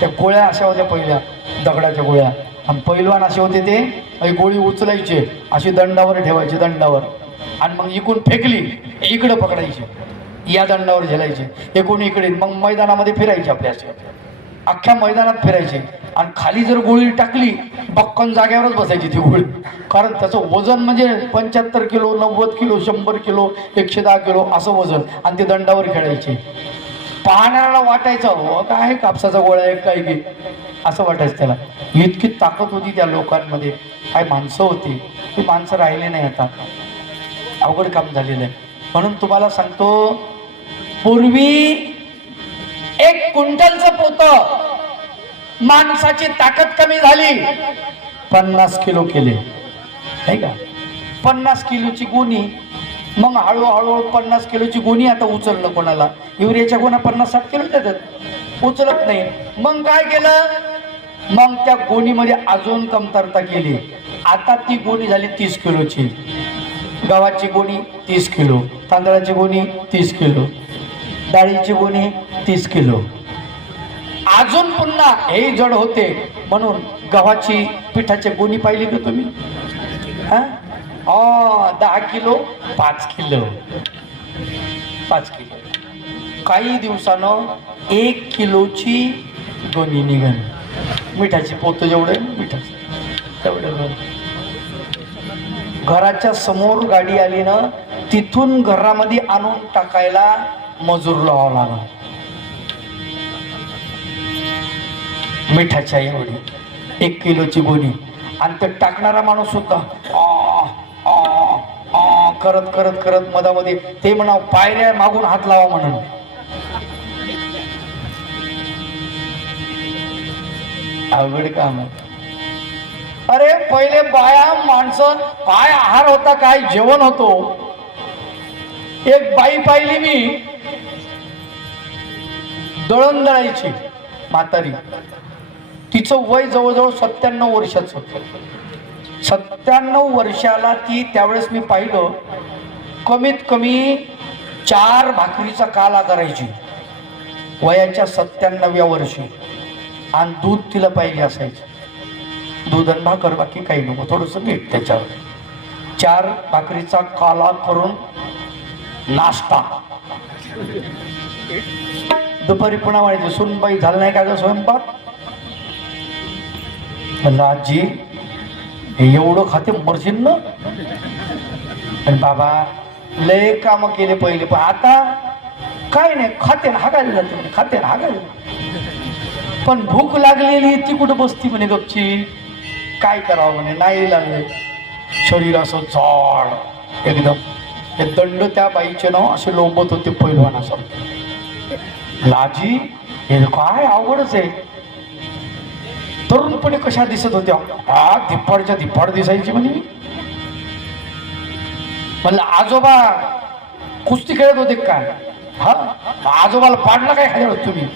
त्या गोळ्या अशा होत्या पहिल्या, दगडाच्या गोळ्या. आणि पैलवान असे होते ते गोळी उचलायचे अशी दंडावर ठेवायची, दंडावर. आणि मग इकडून फेकली इकडं पकडायची, या दंडावर झेलायचे, एकूण इकडे. मग मैदानामध्ये फिरायचे, आपल्या अख्ख्या मैदानात फिरायचे. आणि खाली जर गोळी टाकली बक्कन जाग्यावरच बसायची ती गोळी, कारण त्याचं वजन म्हणजे 75 किलो, 90 किलो, 100 किलो, 110 किलो असं वजन. आणि ते दंडावर खेळायचे. पाहणाऱ्याला वाटायचं हो काय कापसाचा गोळा आहे काय की, असं वाटायचं त्याला. इतकी ताकद होती त्या लोकांमध्ये. काय माणसं होती, ती माणसं राहिली नाही आता, अवघड काम झालेलं आहे. म्हणून तुम्हाला सांगतो, पूर्वी 1 क्विंटलचं पोतं, माणसाची ताकद कमी झाली, 50 किलो केले, नाही का? 50 किलोची गोणी. मग हळूहळू 50 किलोची गोणी आता उचललं कोणाला. युरियाच्या गोण्या 50-60 किलो देतात, उचलत नाही. मग काय केलं, मग त्या गोणीमध्ये अजून कमतरता केली. आता ती गोणी झाली 30 किलोची. गव्हाची गोणी 30 किलो, तांदळाची गोणी 30 किलो, डाळीची गोणी 30 किलो. अजून पुन्हा हे जड होते म्हणून गव्हाची पिठाची गोणी पाहिली का तुम्ही? 10 किलो, 5 किलो, 5 किलो. काही दिवसानं 1 किलोची गोणी निघाली. मिठाची पोतं जेवढे मिठाचं तेवढं. घराच्या समोर गाडी आली ना, तिथून घरामध्ये आणून टाकायला मजूर लावावं लागला. मिठाच्या एवढी 1 किलोची गोणी. आणि ते टाकणारा माणूस सुद्धा करत करत करत मधामध्ये ते म्हणा पायऱ्या मागून हात लावा म्हणून. अवघड काम आहे. अरे पहिले बाया माणसं काय आहार होता, काय जेवण होतो. एक बाई पाहिली मी, दळण दळायची म्हातारी. तिचं वय जवळजवळ 97 वर्षाचं. 97 वर्षाला ती, त्यावेळेस मी पाहिलं, कमीत कमी 4 भाकरीचा काला करायची वयाच्या 97व्या वर्षी. आणि दूध तिला पाहिजे असायचं, दूध आणि भाकर, बाकी काही नको, थोडंसं मीठ त्याच्यावर. 4 भाकरीचा काला करून नाश्ता. दुपारी पुन्हा म्हणायचे, सुनबाई झालं नाही का ग स्वयंपाक? आजी हे एवढं खाते मरशील ना. आणि बाबा लय काम केले पहिले, पण आता काय नाही, खाते ना हागायला जाते, खाते ना हागायला. पण भूक लागलेली ती कुठं बसती म्हणे गपची. काय करावं म्हणे, नाही लागले. शरीर असं जाड एकदम. हे दंड त्या बाईचे नाव असे लोंबत होते पैलवानासारखे. लाजी हे काय अवघडच आहे. तरुणपणे कशा दिसत होत्या, धिप्पाडच्या धिप्पाड दिसायची म्हणे. म्हणलं आजोबा कुस्ती खेळत होते काय? हा, आजोबाला पाडला काय खाली होत तुम्ही?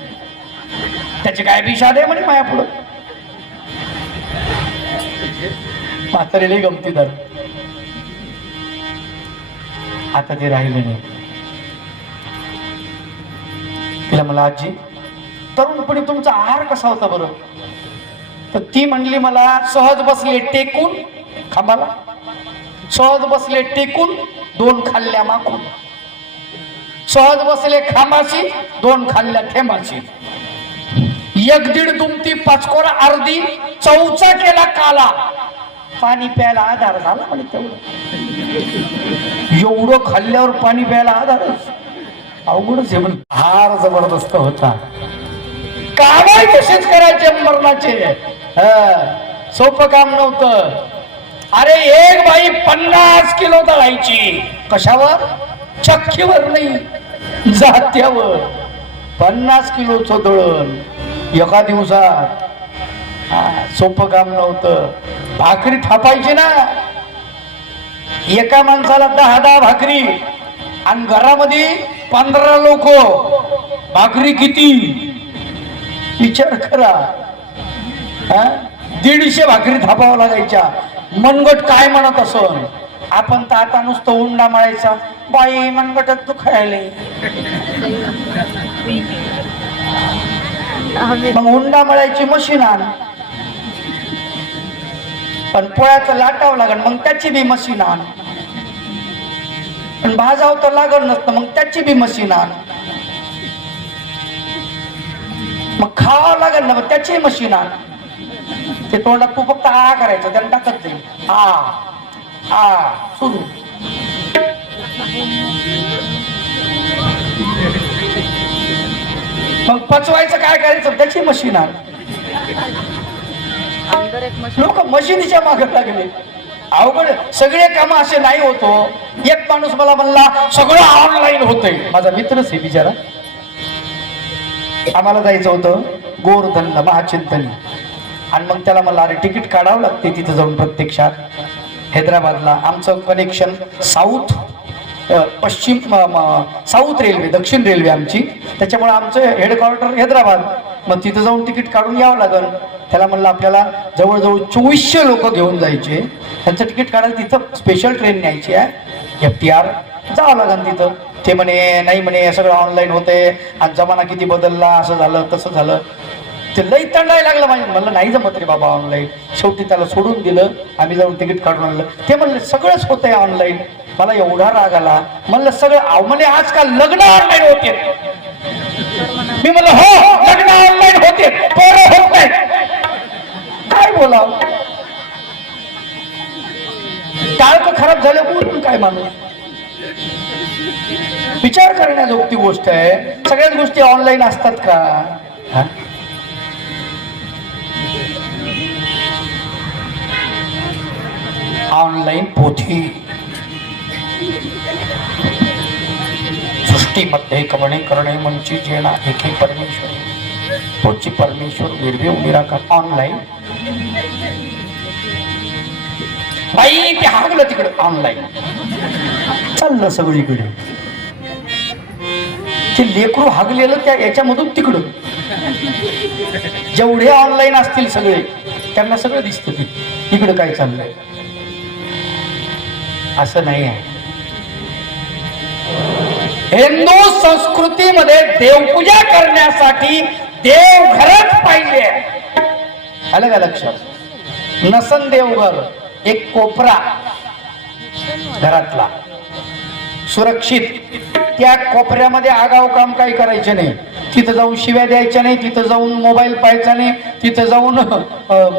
त्याची काय बिशाद आहे म्हणे माया पुढं. म्हातारीला गमतीदार. आता ते राहिले नाही. तिला मला आजी तरुणपणी तुमचा आहार कसा होता बरं? तर ती म्हणली मला, सहज बसले टेकून खांबाला, सहज बसले टेकून 2 खाल्ल्या माकून, सहज बसले खांबाशी 2 खाल्ल्या थेंबाशी, 1-1.5 दुमती पाचकोरा अर्धी, चौचा केला काला, पाणी प्यायला आधार झाला म्हणे तेवढं. एवढं खाल्ल्यावर पाणी प्यायला आधारच, अवघडच आहे. हार जबरदस्त होता. कामही कसेच करायचे मरणाचे, सोपं काम नव्हतं. अरे एक बाई 50 किलो दळायची. कशावर? चक्कीवर नाही, जात्यावर. 50 किलोचं दळण एका दिवसात. सोपं काम नव्हतं. भाकरी थापायची ना, एका माणसाला 10 भाकरी. आणि घरामध्ये 15 लोक, भाकरी किती विचार करा. 150 भाकरी थापावं लागायच्या. मनगट काय म्हणत असन, आपण तर आता नुसतं उंडा मारायचा, बाई मनगटात दुखायले. मग हुंडा मळायची मशीन आण, पण पोळ्याचं लाटावं लागण मग त्याची बी मशीन आण, पण भाजावं तर लागण नसतं मग त्याची बी मशीन आण, मग खावं लागेल ना मग त्याची मशीन आण. ते तोंडात तू फक्त आ करायचं त्याला टाकत जाईल आ सुरू. मग पचवायचं काय करायचं त्याची मशीन आण. लोक मशीनीच्या मागे लागले. अवघड सगळे काम असे नाही होतो. एक माणूस मला म्हणला सगळं ऑनलाईन होतंय. माझा मित्रच आहे बिचारा. आम्हाला जायचं होतं गोवर्धनला महाचिंतनी, आणि मग त्याला मला अरे तिकीट काढावं लागते तिथं जाऊन प्रत्यक्षात हैदराबादला. आमचं कनेक्शन साऊथ पश्चिम साऊथ रेल्वे दक्षिण रेल्वे आमची, त्याच्यामुळे आमचं हेडक्वार्टर हैदराबाद. मग तिथं जाऊन तिकीट काढून यावं लागेल. त्याला म्हणलं आपल्याला जवळजवळ 2400 लोक घेऊन जायचे, त्यांचं तिकीट काढायला तिथं स्पेशल ट्रेन न्यायची आहे FTR, जावं लागेल तिथं. ते म्हणे नाही म्हणे सगळं ऑनलाईन होतंय आणि जमाना किती बदलला, असं झालं तसं झालं. ते लई तंडायला लागलं माझ्या. म्हणलं नाही जमत रे बाबा ऑनलाईन. शेवटी त्याला सोडून दिलं. आम्ही जाऊन तिकीट काढून आणलं. ते म्हणलं सगळंच होतंय ऑनलाईन. मला एवढा राग आला. म्हणलं सगळं म्हणजे आजकाल लग्न ऑनलाईन होते. मी म्हणलं हो लग्न ऑनलाईन होते, पोरं होत नाही. काय बोलावं, टाळकं खराब झालं बोलून काय माणूस. विचार करण्याजोगती गोष्ट आहे. सगळ्याच गोष्टी ऑनलाईन असतात का? ऑनलाईन पोथी सृष्टीमध्ये कवणे करणे मंची जेणा एके परमेश्वर तोची परमेश्वर निर्भीव निराकार. ऑनलाईन बाई ते हागलं तिकडं ऑनलाईन चाललं सगळीकडे. ते लेकरू हागलेलं त्या याच्यामधून तिकडं. जेवढे ऑनलाईन असतील सगळे त्यांना सगळं दिसतं ते इकडं काय चाललंय. असं नाही आहे. हिंदू संस्कृतीमध्ये देवपूजा करण्यासाठी देवघरच पाहिजे. आलं का लक्षात? नसन देवघर एक कोपरा घरातला सुरक्षित, त्या कोपऱ्यामध्ये आगाव काम काही करायचे नाही. तिथं जाऊन शिव्या द्यायच्या नाही, तिथं जाऊन मोबाईल पाहायचा नाही, तिथं जाऊन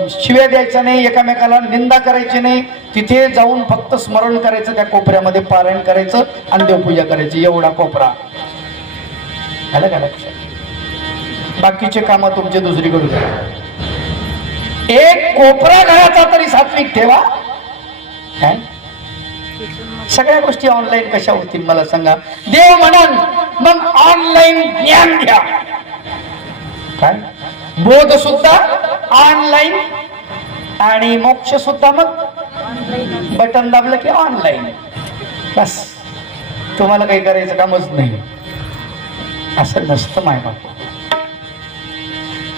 शिव्या द्यायचा नाही, एकामेकाला निंदा करायची नाही. तिथे जाऊन फक्त स्मरण करायचं, त्या कोपऱ्यामध्ये पारायण करायचं आणि देवपूजा करायची. एवढा कोपरा. आलं का लक्षात? बाकीचे काम तुमचे दुसरीकडून. एक कोपरा घराचा तरी सात्विक ठेवा. सगळ्या गोष्टी ऑनलाईन कशा होतील मला सांगा? देव म्हणून मग ऑनलाईन ज्ञान घ्या. काय बोध सुद्धा ऑनलाईन आणि मोक्ष सुद्धा मग बटन दाबलं की ऑनलाईन. बस तुम्हाला काही करायचं कामच नाही. असं नसतं माय बाप.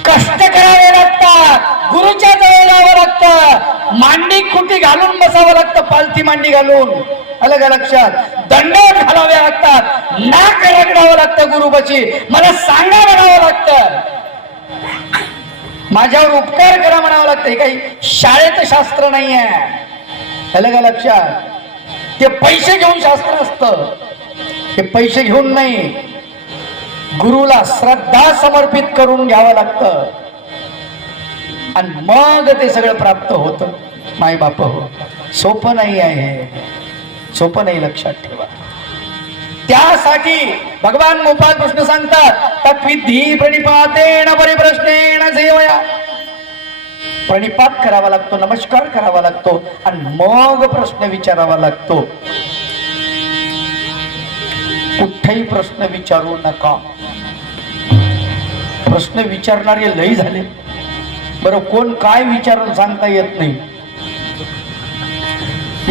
कष्ट करावे लागतात, गुरुच्या जवळ जावं लागतं, मांडी खुटी घालून बसावं लागतं, पालथी मांडी घालून. आलं का लक्षात? दंडवत घालावे लागतात, नाक रगडावं लागतं गुरुपाशी, मला सांगा म्हणावं लागतं, माझ्यावर उपकार करा म्हणावं लागतं. हे काही शाळेचं शास्त्र नाही आहे. आलं का लक्षात? ते पैसे घेऊन शास्त्र असतं. ते पैसे घेऊन नाही, गुरुला श्रद्धा समर्पित करून घ्यावं लागतं आणि मग ते सगळं प्राप्त होतं. माय बाप हो, सोपं नाही आहे, सोपं नाही. लक्षात ठेवा. त्यासाठी भगवान गोपाळ कृष्ण सांगतात तत्विधी प्रणिपातेन परिप्रश्नेन सेवया. प्रणिपात करावा लागतो, नमस्कार करावा लागतो आणि मग प्रश्न विचारावा लागतो. कुठेही प्रश्न विचारू नका. प्रश्न विचारणारे लई झाले. बरं कोण काय विचारून सांगता येत नाही.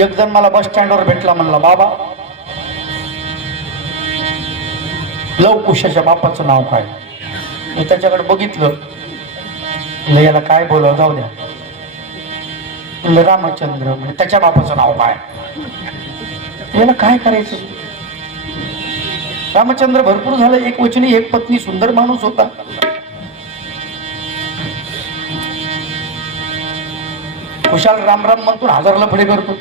एक जण मला बस स्टँडवर भेटला, म्हणला बाबा लवकुशाच्या बापाचं नाव काय? मी त्याच्याकडे बघितलं, याला काय बोलावं, जाऊ द्या. म्हणलं रामचंद्र. म्हणजे त्याच्या बापाचं नाव काय? याला काय करायचं? रामचंद्र भरपूर झालं, एक वचनी एक पत्नी, सुंदर माणूस होता. खुशाल राम राम म्हणतो 1000 लफडे करतो.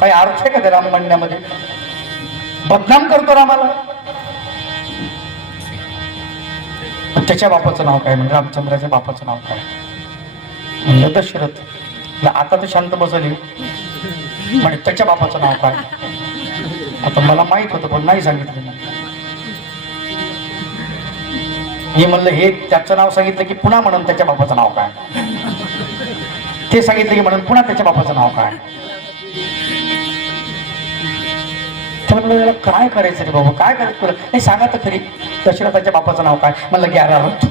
काही अर्थ आहे का त्या राम म्हणण्यामध्ये? बदनाम करतो रामाला. त्याच्या बापाचं नाव काय? म्हणजे रामचंद्राच्या बापाचं नाव काय? म्हणलं दशरथ. आता तर शांत बसली म्हणजे त्याच्या बापाचं नाव काय? आता मला माहित होतं पण नाही सांगितलं. मी म्हणलं हे त्याचं नाव सांगितलं की पुन्हा म्हणून त्याच्या बापाचं नाव काय? ते सांगितलं की म्हणून पुन्हा त्याच्या बापाचं नाव काय? त्याला म्हणलं काय करायचं रे बाबा, काय करायचं तुला? नाही सांगा तर खरी, दशरथाच्या बापाचं नाव काय? म्हणलं 11 रथ.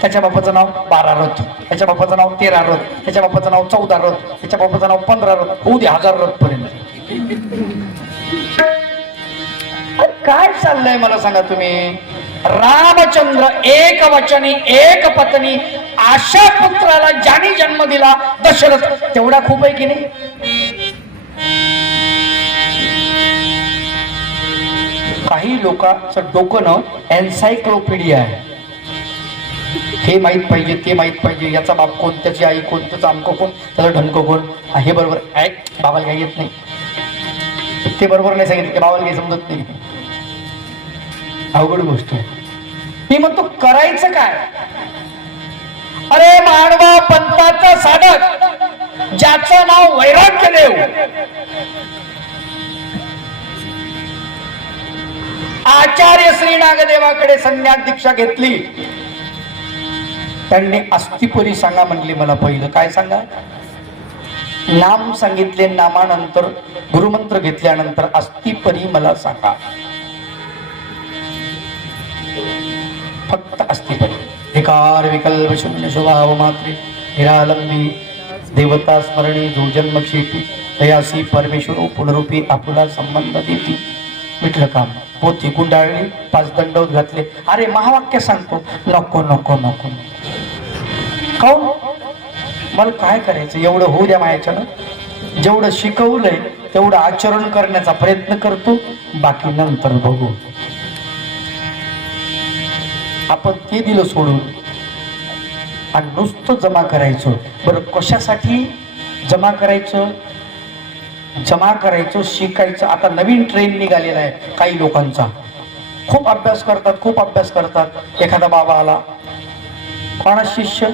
त्याच्या बापाचं नाव 12 रथ. त्याच्या बापाचं नाव 13 रथ. त्याच्या बापाचं नाव 14 रथ. त्याच्या बापाचं नाव 15 रथ. होऊ दे 1000 रथ पर्यंत. काय चाललंय मला सांगा तुम्ही? रामचंद्र एक वचनी एक पत्नी अशा पुत्राला ज्याने जन्म दिला दशरथ, तेवढा खूप आहे की नाही? काही लोकांचं डोकं न एन्सायक्लोपीडिया आहे. हे माहित पाहिजे, ते माहित पाहिजे, याचा बाप कोण, त्याची आई कोण, त्याचा अमकं कोण, त्याचा ढमकं कोण. हे बरोबर ऐक, बाबाला काही येत नाही. ते बरोबर नाही सांगितलं की बाबाला काही समजत नाही. अवघड गोष्ट आहे. मी म्हणतो करायचं काय? अरे मानवा पंथाचा साधक ज्याचं नाव वैराग्यदेव, आचार्य श्री नागदेवाकडे संन्यास दीक्षा घेतली. त्यांनी अस्तिपरी सांगा म्हणली. मला पहिलं काय सांगा? नाम सांगितले, नामानंतर गुरुमंत्र घेतल्यानंतर अस्तिपरी मला सांगा. फक्त अस्तिपरी. विकार विकल्प शून्य स्वभाव मात्रे निरालंबी देवता स्मरणी जो जन्मक्षेपी तयासी परमेश्वर पुनरूपी आपुला संबंध देती. मिटलं काम. पोथी गुंडाळली, 5 दंडवत घातले. अरे महावाक्य सांगतो, नको नको नको. काऊन? मला काय करायचं? एवढं होऊ द्या माझ्याच्यानं. जेवढं शिकवलंय तेवढं आचरण करण्याचा प्रयत्न करतो, बाकी नंतर बघू. आपण ते दिलं सोडून आणि नुसतं जमा करायचं. बरं कशासाठी जमा करायचं? जमा करायचं, शिकायचं. आता नवीन ट्रेंड निघालेला आहे काही लोकांचा. खूप अभ्यास करतात, खूप अभ्यास करतात. एखादा बाबा आला, कोणा शिष्य?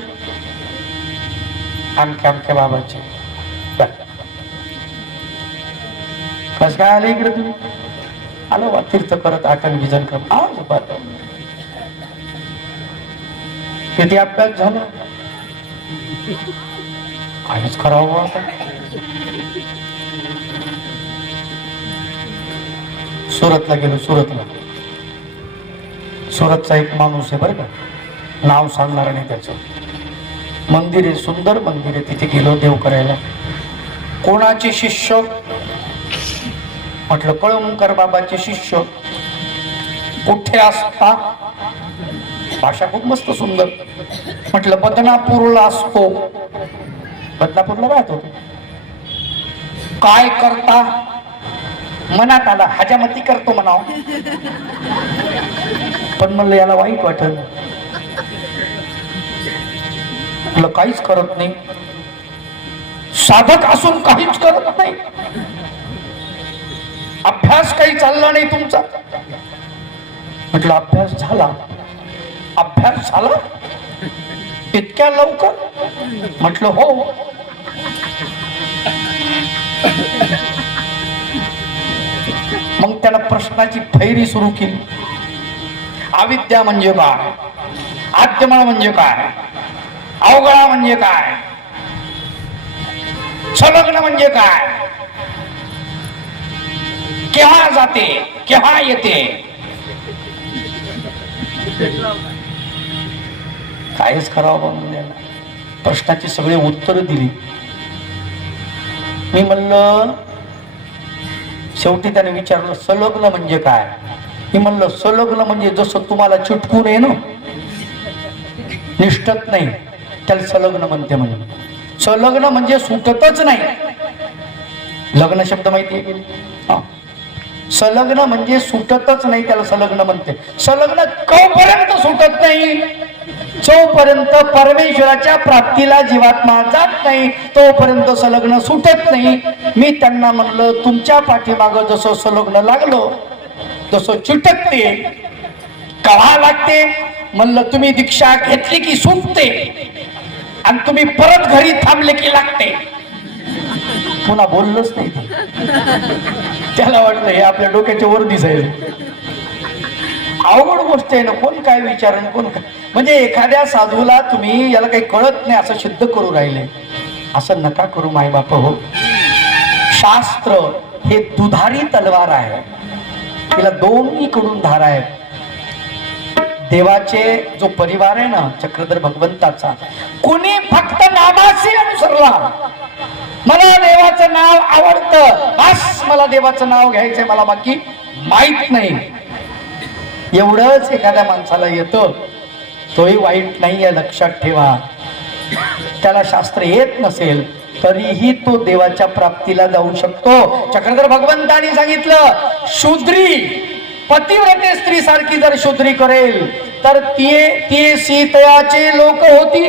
आमक्या आमक्या बाबाचे. कस काय आले इकडे तुम्ही? आलो बा तीर्थ करत, आठवण विजन करत. किती अभ्यास झाला? काहीच करावं आता. सुरतला गेलो. सुरतचा एक माणूस आहे बरं का, नाव सांगणार नाही त्याचं. मंदिर आहे, सुंदर मंदिर आहे. तिथे गेलो देव करायला. कोणाचे शिष्य? म्हटलं कळमकर बाबाचे शिष्य. कुठे असता? भाषा खूप मस्त सुंदर. म्हटलं बदनापूरला असतो. बदनापूरला राहत होतो. काय करता? मनात आला हजामती करतो म्हणाव. पण म्हणलं याला वाईट वाटलं. म्हटलं काहीच करत नाही. साधक असून काहीच करत नाही. अभ्यास काही चालला नाही तुमचा? म्हटलं अभ्यास झाला. अभ्यास झाला इतक्या लवकर? म्हटलं हो. मग त्याला प्रश्नाची फैरी सुरू केली. अविद्या म्हणजे काय? आद्यमन म्हणजे काय? अवगळा म्हणजे काय? संलग्न म्हणजे काय? केव्हा जाते, केव्हा येते? काहीच करावं म्हणून प्रश्नाची सगळी उत्तर दिली. मी म्हणलं, शेवटी त्याने विचारलं संलग्न म्हणजे काय? मी म्हणलं संलग्न म्हणजे जसं तुम्हाला चिटकून आहे ना, निष्ठत नाही, त्याला संलग्न म्हणते. म्हणून संलग्न म्हणजे सुटतच नाही. लग्न शब्द माहिती आहे की? संलग्न म्हणजे सुटतच नाही, त्याला संलग्न म्हणते. संलग्न कधीपर्यंत सुटत नाही? जोपर्यंत परमेश्वराच्या प्राप्तीला जीवात्मा जात नाही तोपर्यंत संलग्न सुटत नाही. मी त्यांना म्हणलं तुमच्या पाठीमागं जसं संलग्न लागलो जसं चिटकते कळा लागते, म्हणलं तुम्ही दीक्षा घेतली की सुटते आणि तुम्ही परत घरी थांबले की लागते. पुन्हा बोललंच नाही ते. त्याला वाटलं हे आपल्या डोक्याच्या वर दिसायला. अवघड गोष्ट आहे ना. कोण काय विचारण कोण काय, म्हणजे एखाद्या साधूला तुम्ही याला काही कळत नाही असं सिद्ध करू राहिले. असं नका करू माय बाप हो. शास्त्र हे दुधारी तलवार आहे, तिला दोन्ही कडून धार आहेत. देवाचे जो परिवार आहे ना चक्रधर भगवंताचा, कोणी फक्त नामाशी अनुसरला, मला देवाचं नाव आवडतं बस मला देवाचं नाव घ्यायचंय, मला बाकी माहित नाही, एवढंच एखाद्या माणसाला येतं, तोही वाईट नाही आहे लक्षात ठेवा. त्याला शास्त्र येत नसेल तरीही तो देवाच्या प्राप्तीला जाऊ शकतो. चक्रधर भगवंतांनी सांगितलं शूद्री पतिव्रते स्त्री सारखी जर शूद्री करेल तर ती सीतयाचे लोक होती.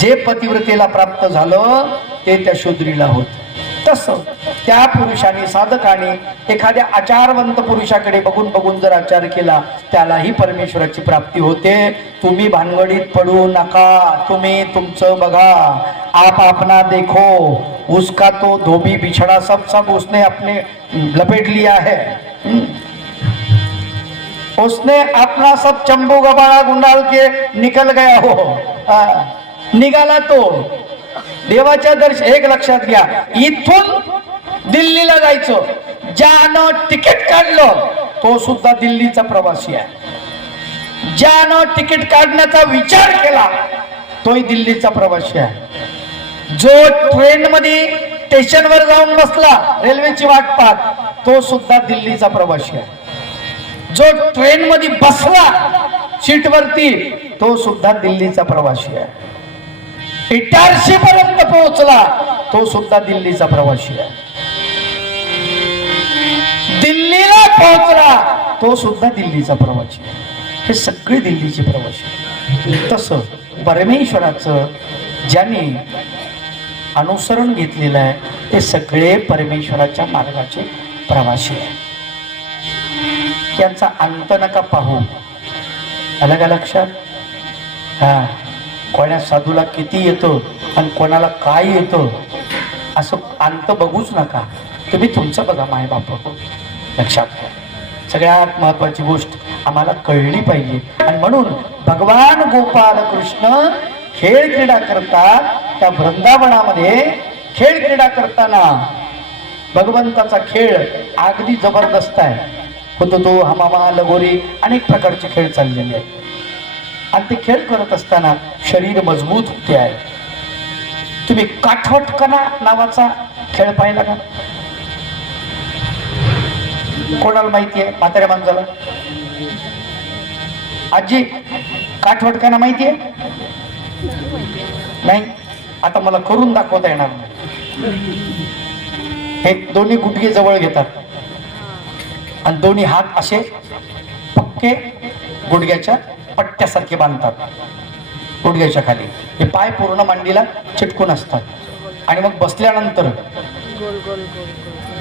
जे पतिव्रतेला प्राप्त झालं ते त्या शूद्रीला होत. तसं त्या पुरुषाने साधकाने एखाद्या आचारवंत पुरुषाकडे बघून बघून जर आचार केला त्यालाही परमेश्वराची प्राप्ती होते. तुम्ही भानगडीत पडू नका, तुम्ही तुमचं बघा. आप अपना देखो, उसका तो धोबी बिछड़ा सब उसने अपने लपेट लिया है. उसने अपना सब चंबू गबाळा गुंडाल के निकल गया हो. निघाला तो देवाच्या दर्शन. एक लक्षात घ्या, इथून दिल्लीला जायचं, ज्यानं तिकीट काढलं तो सुद्धा दिल्लीचा प्रवासी आहे. ज्यानं तिकीट काढण्याचा विचार केला तोही दिल्लीचा प्रवासी आहे. जो ट्रेन मध्ये स्टेशनवर जाऊन बसला रेल्वेची वाट पाहत तो सुद्धा दिल्लीचा प्रवासी आहे. जो ट्रेन मध्ये बसला सीटवरती तो सुद्धा दिल्लीचा प्रवासी आहे. इटारसी पर्यंत पोहोचला तो सुद्धा दिल्लीचा प्रवासी आहे. दिल्लीला पोहोचला तो सुद्धा दिल्लीचा प्रवासी आहे. हे सगळे दिल्लीचे प्रवासी. तसं परमेश्वराचं ज्यांनी अनुसरण घेतलेलं आहे ते सगळे परमेश्वराच्या मार्गाचे प्रवासी आहे. त्यांचा अंत नका पाहू. आलं का लक्षात? हा, कोण्या साधूला किती येतं आणि कोणाला काय येतं असं अंत बघूच नका. तुम्ही तुमचं बघा माय बाप. लक्षात घ्या, सगळ्यात महत्वाची गोष्ट आम्हाला कळली पाहिजे. आणि म्हणून भगवान गोपाल कृष्ण खेळ क्रीडा करतात. त्या वृंदावनामध्ये खेळ क्रीडा करताना भगवंताचा खेळ अगदी जबरदस्त आहे. होतो तो हमामा लगोरी अनेक प्रकारचे खेळ चाललेले आहेत. आणि ते खेळ करत असताना शरीर मजबूत होते आहे. तुम्ही काठवटकणा नावाचा खेळ पाहिला का? कोणाला माहिती आहे? म्हाताऱ्या माणसाला. आजी काठवटकणा माहिती आहे? नाही. आता मला करून दाखवता येणार नाही. हे दोन्ही गुडघे जवळ घेतात आणि दोन्ही हात असे पक्के गुडघ्याच्या पट्ट्यासारखे बांधतात गुडघ्याच्या खाली. हे पाय पूर्ण मांडीला चिटकून असतात. आणि मग बसल्यानंतर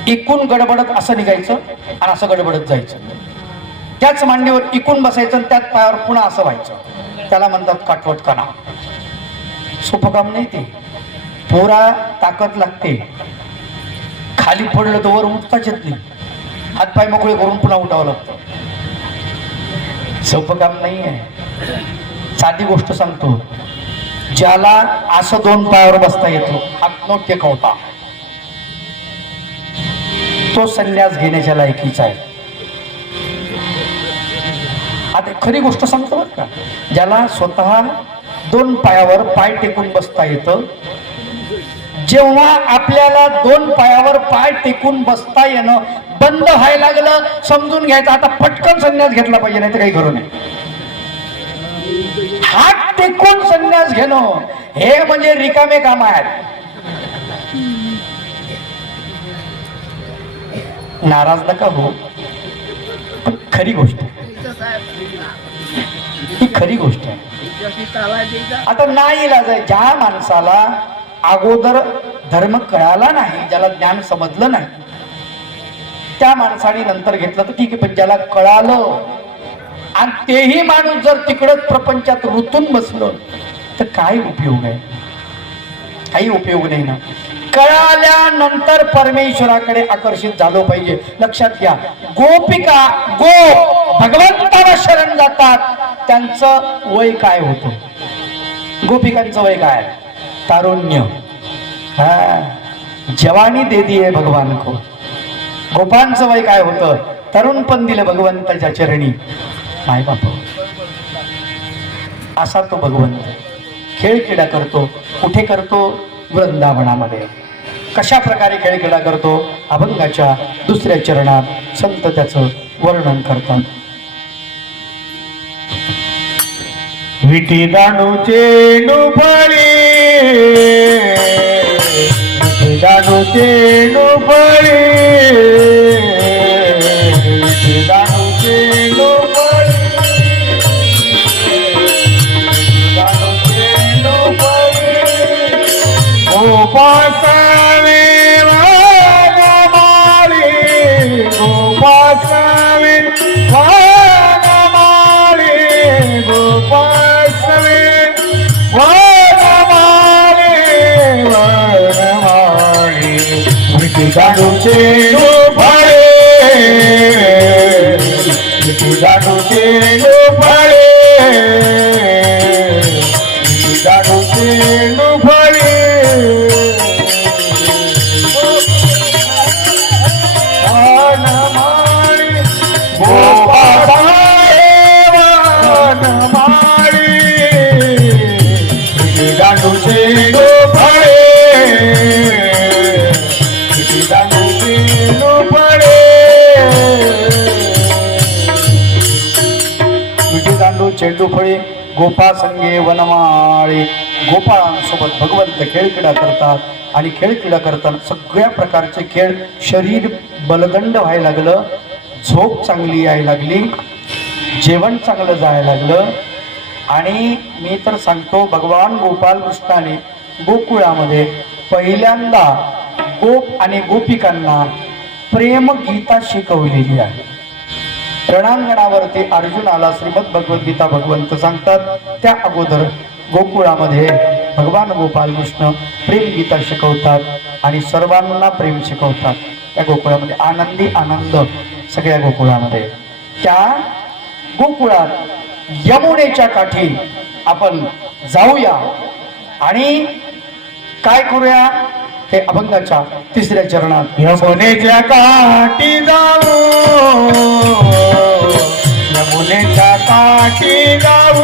इकून गडबडत असं निघायचं आणि असं गडबडत जायचं. त्याच मांडीवर इकून बसायचं आणि त्याच पायावर पुन्हा असं व्हायचं. त्याला म्हणतात काठवटकणा. सोपं काम नाही ते. पुरा ताकद लागते. खाली पडलं तर वर उठताच येत नाही. हातपाय मोकळे करून पुन्हा उठावं लागतं. सोपं काम नाही आहे. साधी गोष्ट सांगतो, ज्याला असं दोन पायावर बसता येतो, हात न टेकवता, तो संन्यास घेण्याच्या लायकीचा आहे. आता खरी गोष्ट सांगतो बरं का. ज्याला स्वतः दोन पायावर पाय टेकून बसता येतं, जेव्हा आपल्याला दोन पायावर पाय टेकून बसता येणं बंद व्हायला लागलं समजून घ्यायचं आता पटकन संन्यास घेतला पाहिजे, नाही तर काही करू नये. हात टेकून संन्यास घेणं हे म्हणजे रिकामे काम आहेत. नाराज नका हो, पण खरी गोष्ट ही खरी गोष्ट आहे. आता नाही इलाज आहे. ज्या माणसाला अगोदर धर्म कळाला नाही, ज्याला ज्ञान समजलं नाही, त्या माणसाने नंतर घेतलं तर ठीक आहे. पण ज्याला कळालं आणि तेही माणूस जर तिकडच प्रपंचात रुतून बसलं तर काय उपयोग आहे? काही उपयोग नाही ना. कळाल्यानंतर परमेश्वराकडे आकर्षित झालो पाहिजे. लक्षात घ्या, गोपिका भगवंताला शरण जातात, त्यांचं वय काय होतं? गोपिकांचं वय काय? तारुण्य. जवानी दे दिए भगवान को. गोपांचं वय काय होतं? तरुणपण दिलं भगवंताच्या चरणी. माय बाप, असा तो भगवंत खेळक्रीडा करतो. कुठे करतो? वृंदावनामध्ये. कशा प्रकारे खेळक्रीडा करतो? अभंगाच्या दुसऱ्या चरणात संत त्याचं वर्णन करतात. विटी दाणूचे नुफळे, विटी दाणूचे नुफळे, विटी दाणूचे नुफळे, दाणूचे नुफळे, गोपासावे वाघमारी, गोपासावे वाघमारी, गोपासावे वाघमारी, वाघमारी, विटी दाणूचे नुफळे, विटी दाणूचे नुफळे, विटी दाणूचे नुफळे, चेंडू फळे, गोपा संगे वनमाळे. गोपाळांसोबत भगवंत खेळक्रीडा करतात आणि खेळक्रीडा करताना सगळ्या प्रकारचे खेळ. शरीर बलदंड व्हायला लागलं, झोप चांगली यायला लागली, जेवण चांगलं जायला लागलं. आणि मी तर सांगतो, भगवान गोपाल कृष्णाने गोकुळामध्ये पहिल्यांदा गोप आणि गोपिकांना प्रेम गीता शिकवलेली आहे. रणांगणावरती अर्जुनाला श्रीमद भगवद्गीता भगवंत सांगतात. त्या अगोदर गोकुळामध्ये भगवान गोपाल कृष्ण प्रेम गीता शिकवतात आणि सर्वांना प्रेम शिकवतात. त्या गोकुळामध्ये आनंदी आनंद सगळ्या गोकुळामध्ये. त्या गोकुळात यमुनेच्या काठी आपण जाऊया आणि काय करूया ते अभंगाच्या तिसऱ्या चरणात. यमुनेच्या काठी जाऊ, यमुनेच्या काठी जाऊ,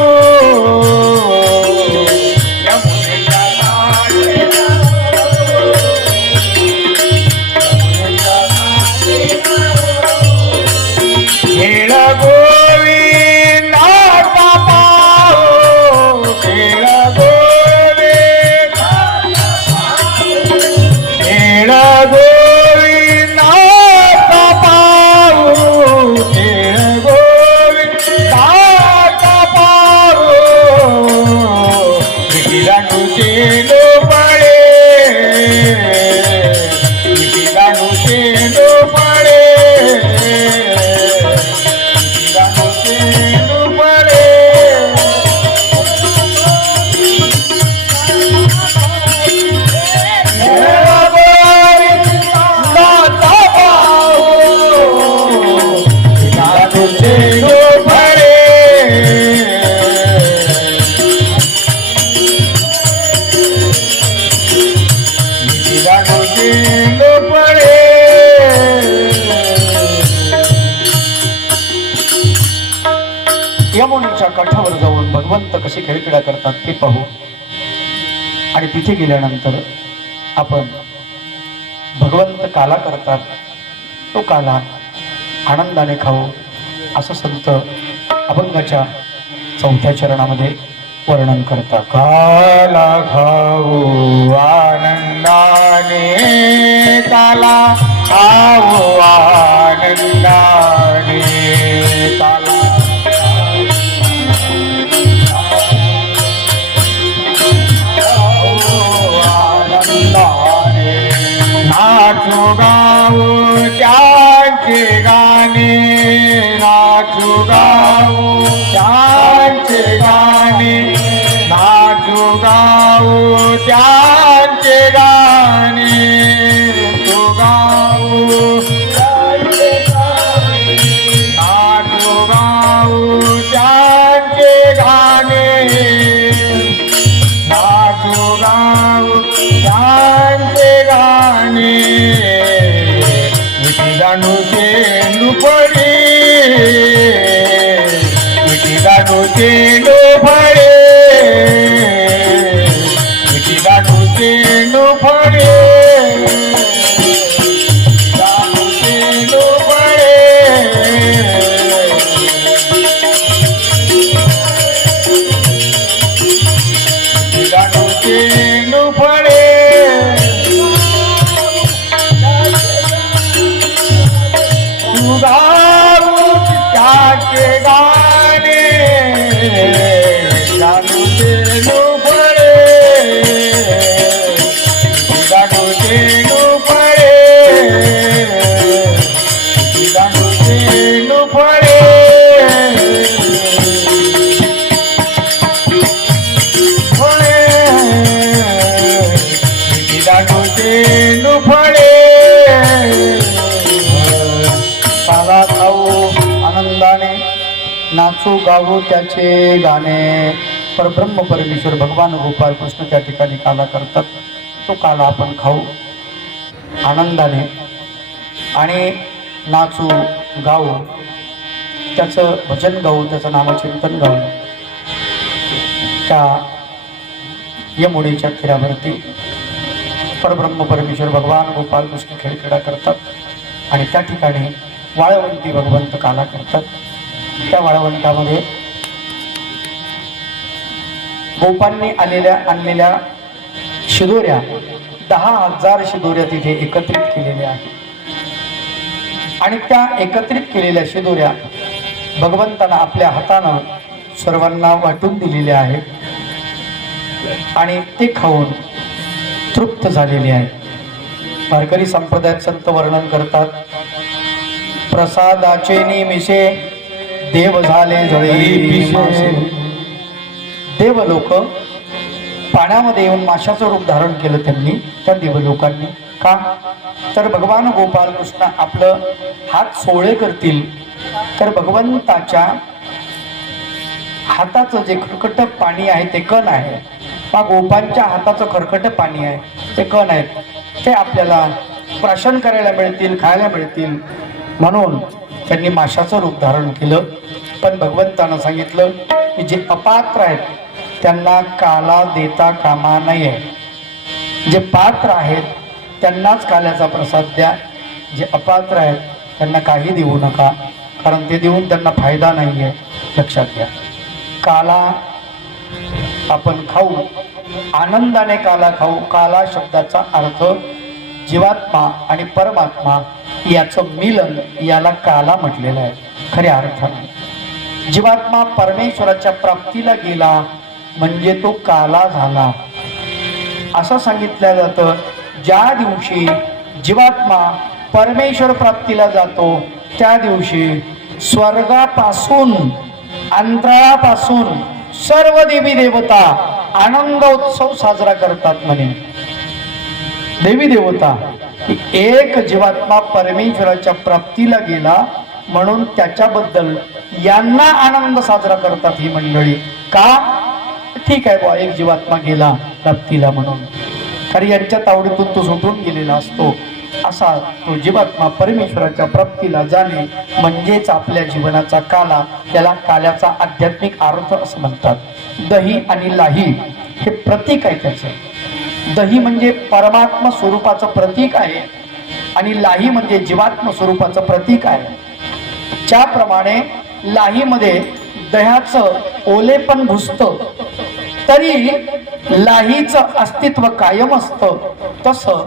यमुनेच्या काठी जाऊ, यमुनेच्या काठी जाऊ, खेळ गोविंदाचा पाहू, खेळ गोविंदाचा पाहू, खेळ गोविंदाचा पाहू, खेळ गोविंदाचा पाहू, विटी दाणूचे नुफळे, विटी दाणूचे नुफळे, विटी दाणूचे नुफळे, यमुनेच्या काठावर जाऊन भगवंत कशी खेळक्रीडा करतात ते पाहू. आणि तिथे गेल्यानंतर आपण भगवंत काला करतात, तो काला आनंदाने खाऊ असं संत अभंगाच्या चौथ्या चरणामध्ये वर्णन करतात. काला खाऊ आनंदाने, काला खाऊ आनंदाने, काला त्यांचे गाणे नाचू गाऊ त्यांचे गाणे तू गाऊ त्यांचे गाणे नाचू गाऊ त्यांचे गाणे नाचू गाऊ त्यांचे गाणे विठी दांडू चेंडू फळे विठी दांडू चेंडू फळे विठी दांडू चेंडू फळे दांडू चेंडू फळे विठी दांडू चेंडू फळे तू गाऊ त्याचे गाणे दांडू चेंडू फळे दांडू चेंडू फळे दांडू चेंडू फळे फळे दांडू चेंडू फळे काला खाऊ आनंदाने नाचू गाऊ त्याचे गाणे परब्रह्म परमेश्वर भगवान गोपाल कृष्ण त्या ठिकाणी काला करतात. तो काला आपण खाऊ आनंदाने आणि नाचू गाऊ त्याचं भजन गाऊ त्याचं नामचिंतन गाऊ. त्या यमुनेच्या तीरावरती परब्रह्म परमेश्वर भगवान गोपाल कृष्ण खेळखेळा करतात आणि त्या ठिकाणी वाळवंटी भगवंत काला करतात. त्या वाळवंटामध्ये गोपांनी आणलेल्या शिदोऱ्या 10,000 शिदोऱ्या तिथे एकत्रित केलेल्या आहेत आणि त्या एकत्रित केलेल्या शिदोऱ्या भगवंतांना आपल्या हातानं सर्वांना वाटून दिलेल्या आहेत आणि ते खाऊन तृप्त झालेले आहेत. वारकरी संप्रदायात संत वर्णन करतात, प्रसादाचे निमिषे देव झाले जळी मासे. देव लोक पाण्यामध्ये येऊन माशाचं रूप धारण केलं त्यांनी, त्या देवलोकांनी. का तर भगवान गोपाल कृष्ण आपलं हात सोळे करतील तर भगवंताच्या हाताचं जे खरकट पाणी आहे ते कण आहे, हा गोपांच्या हाताचं खरकट पाणी आहे ते कण आहेत, ते आपल्याला प्राशन करायला मिळतील, खायला मिळतील म्हणून त्यांनी माशाचं रूप धारण केलं. पण भगवंतानं सांगितलं की जे अपात्र आहेत त्यांना काला देता कामा नये. जे पात्र आहेत त्यांनाच काल्याचा प्रसाद द्या, जे अपात्र आहेत त्यांना काही देऊ नका, कारण ते देऊन त्यांना फायदा नाही आहे. लक्षात घ्या, काला आपण खाऊ आनंदाने काला खाऊ. काला शब्दाचा अर्थ जीवात्मा आणि परमात्मा याचं मिलन, याला काला म्हटलेलं आहे. खऱ्या अर्थाने जीवात्मा परमेश्वराच्या प्राप्तीला गेला म्हणजे तो काला झाला असं सांगितलं जातं. ज्या दिवशी जीवात्मा परमेश्वर प्राप्तीला जातो त्या दिवशी स्वर्गापासून अंतराळापासून सर्व देवी देवता आनंद उत्सव साजरा करतात. म्हणे देवी देवता एक जीवात्मा परमेश्वराच्या प्राप्तीला गेला म्हणून त्याच्याबद्दल यांना आनंद साजरा करतात ही मंडळी. का? ठीक आहे बुवा, एक जीवात्मा गेला प्राप्तीला म्हणून, कारण यांच्या तावडीतून तो सुटून गेलेला असतो. असा तो जीवात्मा परमेश्वराच्या प्राप्तीला जाणे म्हणजेच आपल्या जीवनाचा काला. त्याला काल्याचा आध्यात्मिक अर्थ असं म्हणतात. दही आणि लाही हे प्रतीक आहे त्याचं. दही म्हणजे परमात्मा स्वरूपाचं प्रतीक आहे आणि लाही म्हणजे जीवात्म स्वरूपाचं प्रतीक आहे. ज्याप्रमाणे लाहीमध्ये दह्याचं ओलेपण घुसतं तरी लाहीचं अस्तित्व कायम असतं, तसं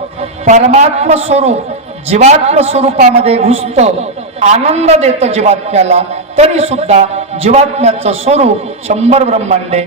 परमात्म स्वरूप जीवात्म स्वरूपामध्ये घुसतं, आनंद देतं जीवात्म्याला, तरी सुद्धा जीवात्म्याचं स्वरूप 100 ब्रह्मांडे